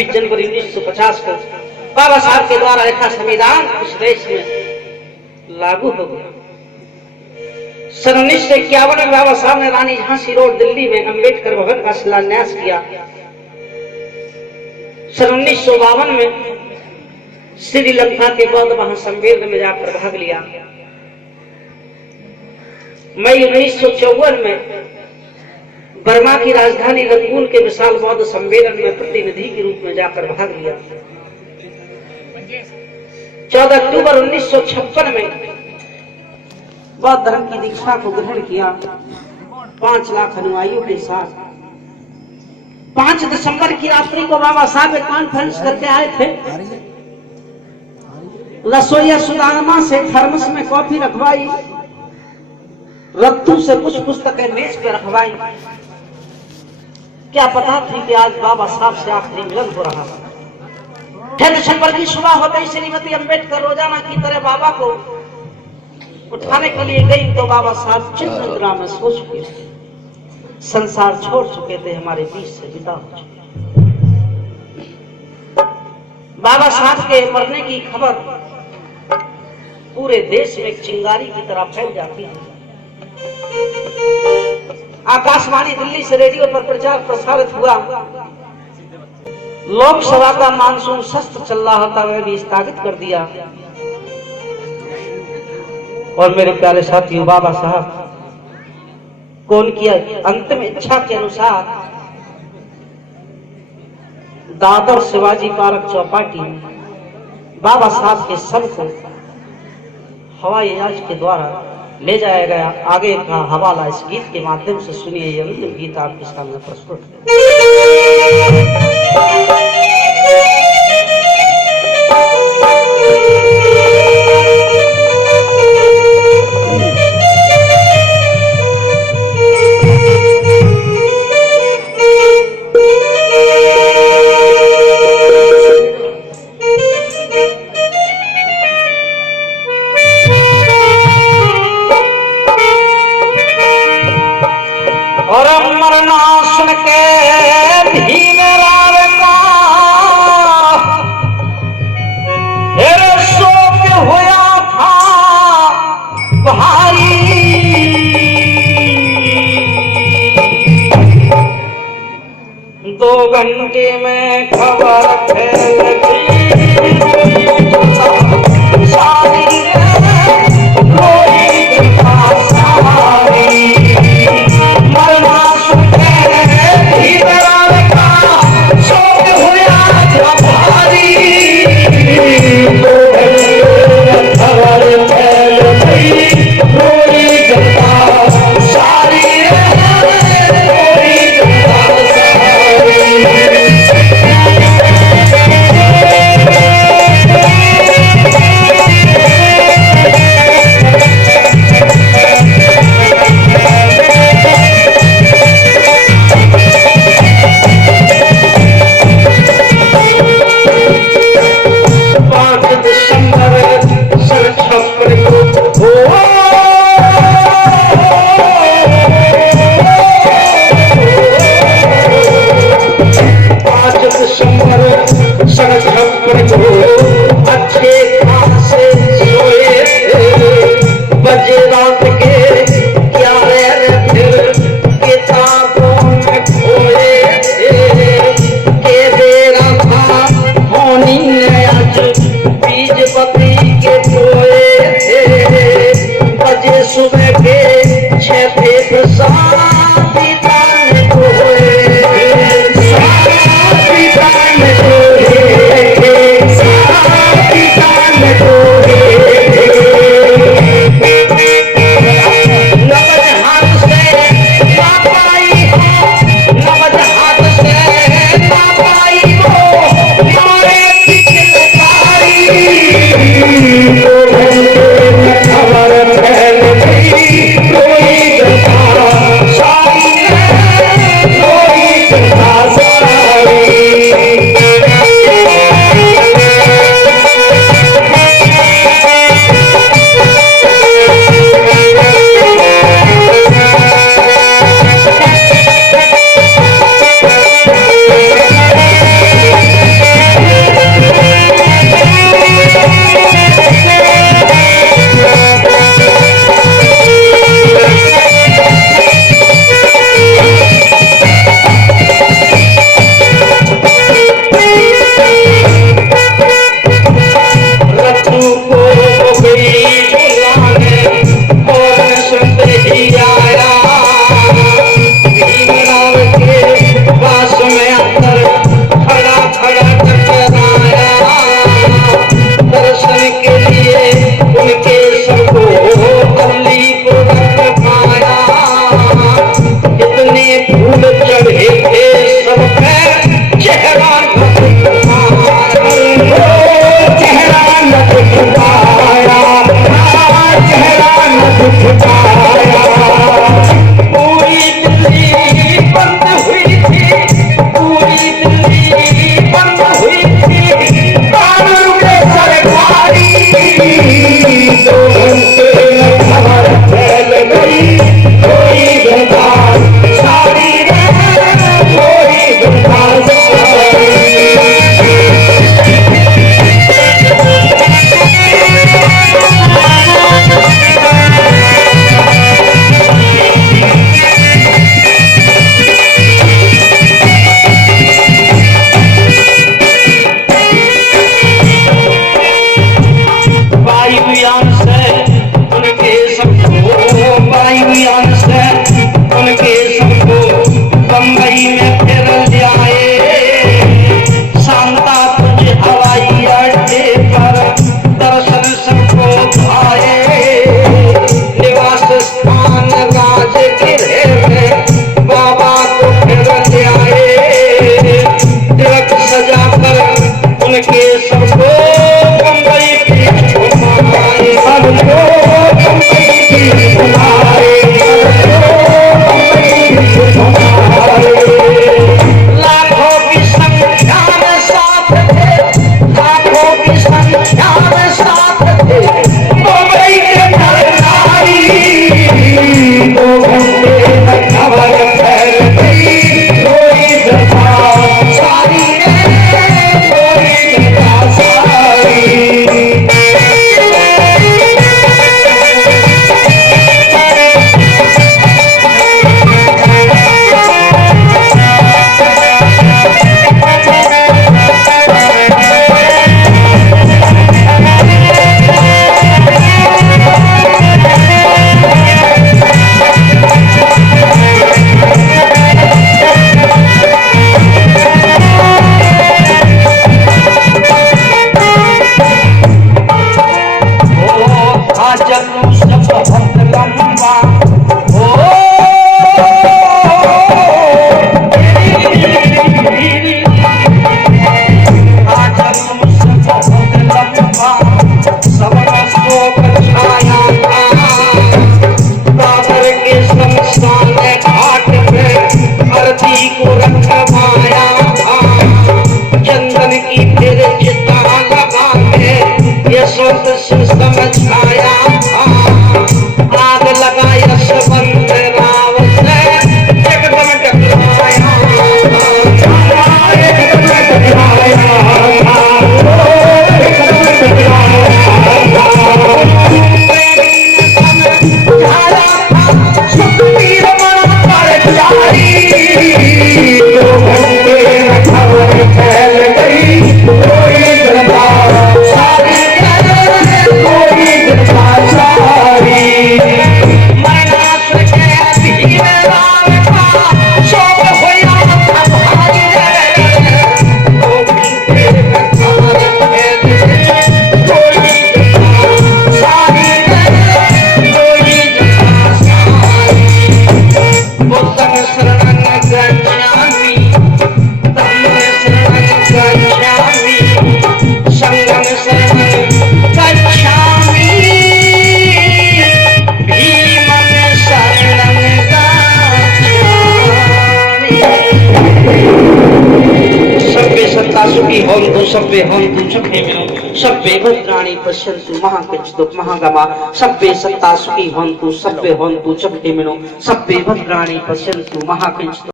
26 जनवरी 1950 को बाबा साहब के द्वारा लिखा संविधान उस देश में लागू हो गया। सन 1951 में बाबा साहब ने रानी झांसी रोड दिल्ली में अंबेडकर भवन का शिलान्यास किया। सन 1952 में श्रीलंका के बौद्ध महासम्मेलन में जाकर भाग लिया। मई 1954 में बर्मा की राजधानी रंगून के विशाल बौद्ध सम्मेलन में प्रतिनिधि के रूप में जाकर भाग लिया। 14 अक्टूबर 1956 में बौद्ध धर्म की दीक्षा को ग्रहण किया 5 लाख अनुयायियों के साथ। 5 दिसंबर की रात्रि को बाबा साहब एक कॉन्फ्रेंस करके आए थे। रसोईया सुदामा से थर्मस में कॉफी रखवाई, रत्तू से कुछ पुस्तकें मेज पे रखवाई। क्या पता थी कि आज बाबा साहब से आखिरी मिलन हो रहा है। 6 दिसंबर की सुबह हो गई। श्रीमती अंबेडकर रोजाना की तरह बाबा को उठाने के लिए गई तो बाबा साहब चित्त निद्रा में सो चुके थे, संसार छोड़ चुके थे, हमारे बीच से विदा हो चुके। बाबा साहब के मरने की खबर पूरे देश में एक चिंगारी की तरह फैल जाती है। आकाशवाणी दिल्ली से रेडियो पर प्रचार प्रसारित हुआ। लोकसभा का मानसून सत्र चल रहा था, वह भी स्थगित कर दिया। और मेरे प्यारे साथियों, बाबा साहब को उनकी अंतिम इच्छा के अनुसार दादर शिवाजी पार्क चौपाटी में बाबा साहब के शव को हवाई जहाज के द्वारा ले जाया गया। आगे का हवाला इस गीत के माध्यम से सुनिए। ये अंतिम गीत आपके सामने प्रस्तुत है। और मरना सुन के भी मेरा शोक हुआ था भारी। 2 घंटे में खबर फैल गई सारी के सबको मुंबई की घुमाए, सबको मुंबई की घुमाए, लाखों की संख्या में साथ थे, लाखों की संख्या में साथ थे मुंबई के नारी, 2 घंटे में खबर फैल गई, कोई दफा सारी कोई दफा सारी। सुखी होन्तु सब्बे होन्तु सुखिनो सब्बे भद्राणि पश्यन्तु महाकञ्चित् महागमा सब्बे सत्ता सुखी होन्तु सब्बे होन्तु सुखिनो सब्बे भद्राणि पश्यन्तु महाकञ्चित्